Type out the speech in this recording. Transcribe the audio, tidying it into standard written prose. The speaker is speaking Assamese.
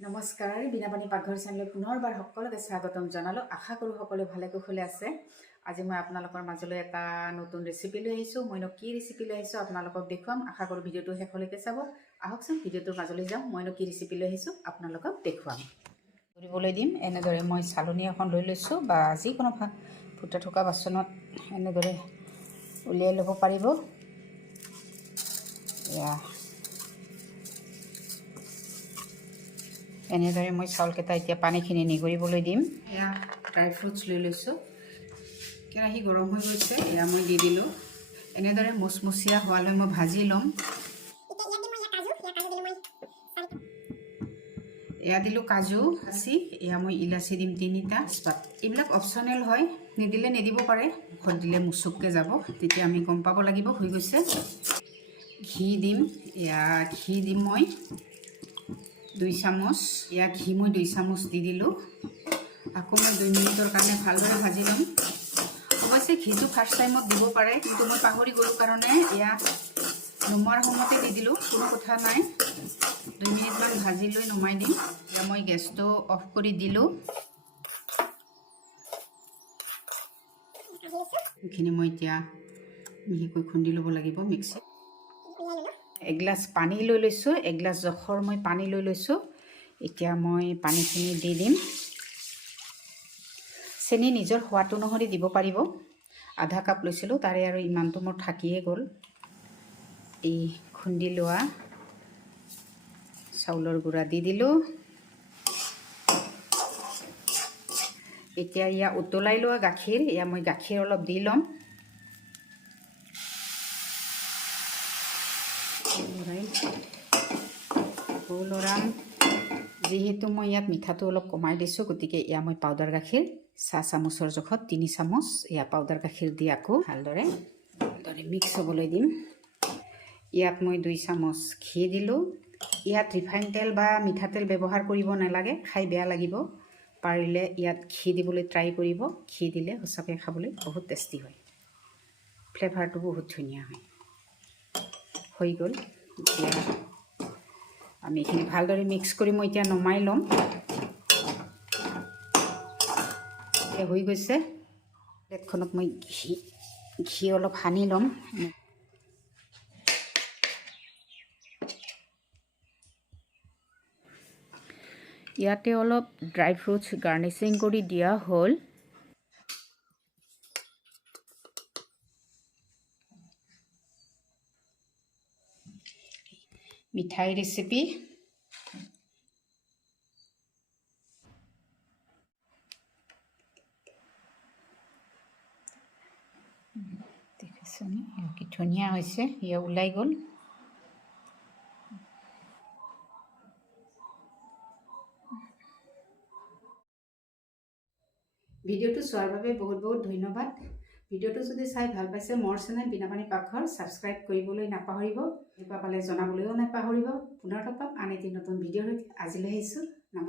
নমস্কাৰ বিনাপানী পাকঘৰ চেনেললৈ পুনৰবাৰ সকলোকে স্বাগতম জনালোঁ। আশা কৰোঁ সকলোৱে ভালে কুশলে আছে। আজি মই আপোনালোকৰ মাজলৈ এটা নতুন ৰেচিপি লৈ আহিছোঁ। মইনো কি ৰেচিপি লৈ আহিছোঁ আপোনালোকক দেখুৱাম। আশা কৰোঁ ভিডিঅ'টো শেষলৈকে চাব। আহকচোন ভিডিঅ'টোৰ মাজলৈ যাওঁ। মইনো কি ৰেচিপি লৈ আহিছোঁ আপোনালোকক দেখুৱাম। কৰিবলৈ দিম এনেদৰে মই চালনী এখন লৈ লৈছোঁ, বা যিকোনো ফুটা থকা বাচনত এনেদৰে উলিয়াই ল'ব পাৰিব। এয়া এনেদৰে মই চাউলকেইটা এতিয়া পানীখিনি নিগৰিবলৈ দিম। এয়া ড্ৰাই ফ্ৰুটছ লৈ লৈছোঁ। কেৰাহী গৰম হৈ গৈছে, এয়া মই দি দিলোঁ। এনেদৰে মুচমুচীয়া হোৱালৈ মই ভাজি ল'ম। এয়া দিলোঁ কাজু ভাজি, এয়া মই ইলাচি দিম 3টা। এইবিলাক অপশ্যনেল হয়, নিদিলে নিদিব পাৰে। মুখত দিলে মুচুককৈ যাব, তেতিয়া আমি গম পাব লাগিব হৈ গৈছে। ঘি দিম, এয়া ঘি দিম মই 2 চামুচ। এয়া ঘি মই 2 চামুচ দি দিলোঁ। আকৌ মই 2 মিনিটৰ কাৰণে ভালদৰে ভাজি ল'ম। অৱশ্যে ঘিটো ফাৰ্ষ্ট টাইমত দিব পাৰে, কিন্তু মই পাহৰি গ'লোঁ কাৰণে এয়া নমোৱাৰ সময়তে দি দিলোঁ। কোনো কথা নাই, 2 মিনিটমান ভাজি লৈ নমাই দিম। এয়া মই গেছটো অফ কৰি দিলোঁ। এইখিনি মই এতিয়া মিহিকৈ খুন্দি ল'ব লাগিব মিক্সিত। এগিলাচ পানী লৈ লৈছোঁ, এগিলাচ জোখৰ মই পানী লৈ লৈছোঁ। এতিয়া মই পানীখিনি দি দিম। চেনি নিজৰ সোৱাদ অনুসৰি দিব পাৰিব। আধা কাপ লৈছিলোঁ, তাৰে আৰু ইমানটো মোৰ থাকিয়ে গ'ল। এই খুন্দি লোৱা চাউলৰ গুড়া দি দিলোঁ। এতিয়া ইয়া উতলাই লোৱা গাখীৰ, এয়া মই গাখীৰ অলপ দি ল'ম। লৰাম, যিহেতু মই ইয়াত মিঠাটো অলপ কমাই দিছোঁ, গতিকে এয়া মই পাউডাৰ গাখীৰ 4 চামুচৰ জোখত 3 চামুচ এয়া পাউডাৰ গাখীৰ দি আকৌ ভালদৰে মিক্স হ'বলৈ দিম। ইয়াত মই 2 চামুচ ঘি দিলোঁ। ইয়াত ৰিফাইন তেল বা মিঠাতেল ব্যৱহাৰ কৰিব নালাগে, খাই বেয়া লাগিব। পাৰিলে ইয়াত ঘি দিবলৈ ট্ৰাই কৰিব। ঘি দিলে সঁচাকৈ খাবলৈ বহুত টেষ্টি হয়, ফ্লেভাৰটো বহুত ধুনীয়া হয়। হৈ গ'ল। এতিয়া আমি এইখিনি ভালদৰে মিক্স কৰি মই এতিয়া নমাই ল'ম। এতিয়া হৈ গৈছে। প্লেটখনত মই ঘি অলপ সানি ল'ম। ইয়াতে অলপ ড্ৰাই ফ্ৰুটছ গাৰ্নিচিং কৰি দিয়া হ'ল। মিঠাই ৰেচিপি। দেখিছেনে কি ধুনীয়া হৈছে, ইয়া ওলাই গ'ল। ভিডিঅ'টো চোৱাৰ বাবে বহুত বহুত ধন্যবাদ। ভিডিঅ'টো যদি চাই ভাল পাইছে, মোৰ চেনেল বিনাপানী পাকঘৰ ছাবস্ক্ৰাইব কৰিবলৈ নাপাহৰিব। এনেকুৱা পালে জনাবলৈও নাপাহৰিব। পুনৰ লগ পাম আন এটি নতুন ভিডিঅ'ৰ সৈতে। আজিলৈ আহিছোঁ, নমস্কাৰ।